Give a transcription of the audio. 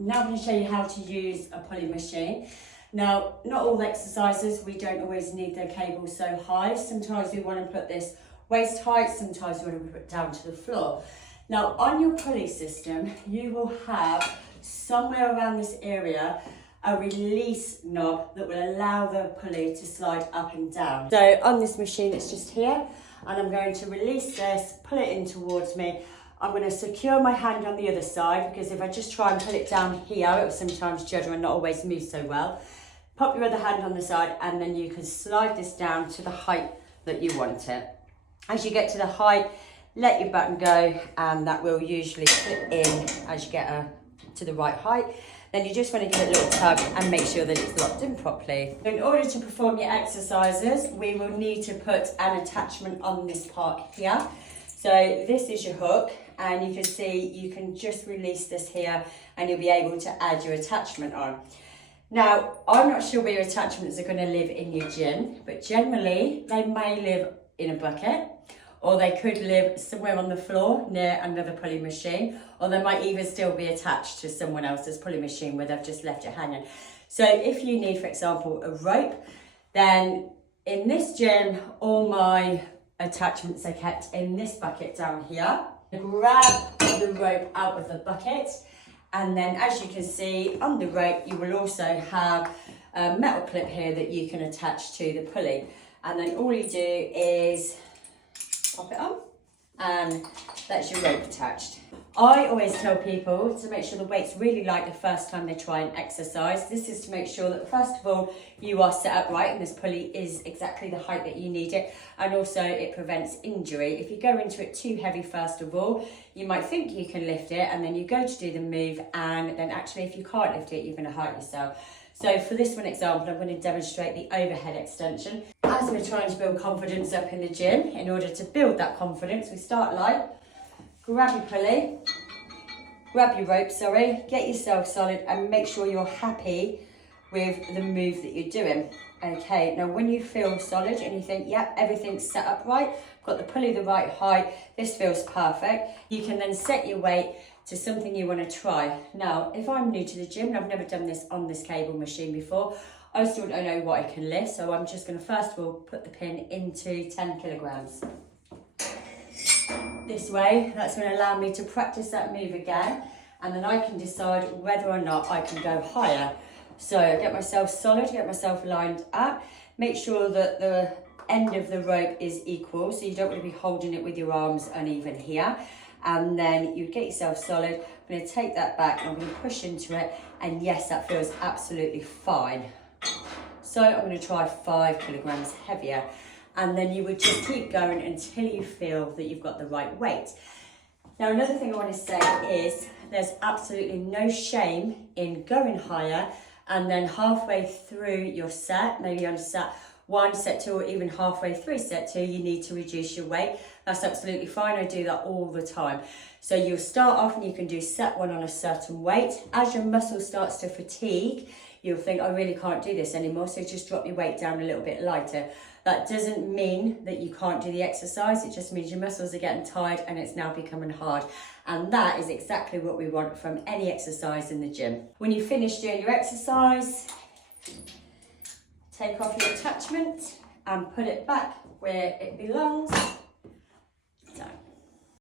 Now I'm going to show you how to use a pulley machine. Now, not all exercises, we don't always need the cable so high. Sometimes we want to put this waist height, sometimes we want to put it down to the floor. Now, on your pulley system, you will have somewhere around this area a release knob that will allow the pulley to slide up and down. So on this machine, it's just here, and I'm going to release this, pull it in towards me. I'm going to secure my hand on the other side, because if I just try and put it down here, it will sometimes judder and not always move so well. Pop your other hand on the side, and then you can slide this down to the height that you want it. As you get to the height, let your button go, and that will usually clip in as you get to the right height. Then you just want to give it a little tug and make sure that it's locked in properly. In order to perform your exercises, we will need to put an attachment on this part here. So this is your hook, and you can see you can just release this here and you'll be able to add your attachment on. Now, I'm not sure where your attachments are going to live in your gym, but generally they may live in a bucket, or they could live somewhere on the floor near another pulley machine, or they might even still be attached to someone else's pulley machine where they've just left it hanging. So if you need, for example, a rope, then in this gym, all my attachments are kept in this bucket down here. Grab the rope out of the bucket, and then as you can see on the rope, you will also have a metal clip here that you can attach to the pulley. And then all you do is pop it on, and that's your rope attached. I always tell people to make sure the weight's really light the first time they try and exercise. This is to make sure that first of all you are set up right and this pulley is exactly the height that you need it, and also it prevents injury. If you go into it too heavy first of all, you might think you can lift it, and then you go to do the move, and then actually if you can't lift it, you're going to hurt yourself. So for this one example, I'm going to demonstrate the overhead extension. As we're trying to build confidence up in the gym, in order to build that confidence, we start light, grab your pulley, grab your rope, get yourself solid and make sure you're happy with the move that you're doing. Okay, now when you feel solid and you think, yep, everything's set up right, got the pulley the right height, this feels perfect, you can then set your weight to something you want to try. Now, if I'm new to the gym and I've never done this on this cable machine before, I still don't know what I can lift, so I'm just going to first of all put the pin into 10 kilograms. This way, that's going to allow me to practice that move again, and then I can decide whether or not I can go higher. So get myself solid, get myself lined up, make sure that the end of the rope is equal, so you don't want to be holding it with your arms uneven here. And then you get yourself solid. I'm going to take that back and I'm going to push into it, and yes, that feels absolutely fine. So I'm going to try 5 kilograms heavier, and then you would just keep going until you feel that you've got the right weight. Now, another thing I want to say is there's absolutely no shame in going higher, and then halfway through your set, maybe on set 1, set 2, or even halfway through set 2, you need to reduce your weight. That's absolutely fine. I do that all the time. So you'll start off and you can do set 1 on a certain weight. As your muscle starts to fatigue, you'll think, I really can't do this anymore, so just drop your weight down a little bit lighter. That doesn't mean that you can't do the exercise, it just means your muscles are getting tired and it's now becoming hard. And that is exactly what we want from any exercise in the gym. When you finish doing your exercise, take off your attachment and put it back where it belongs.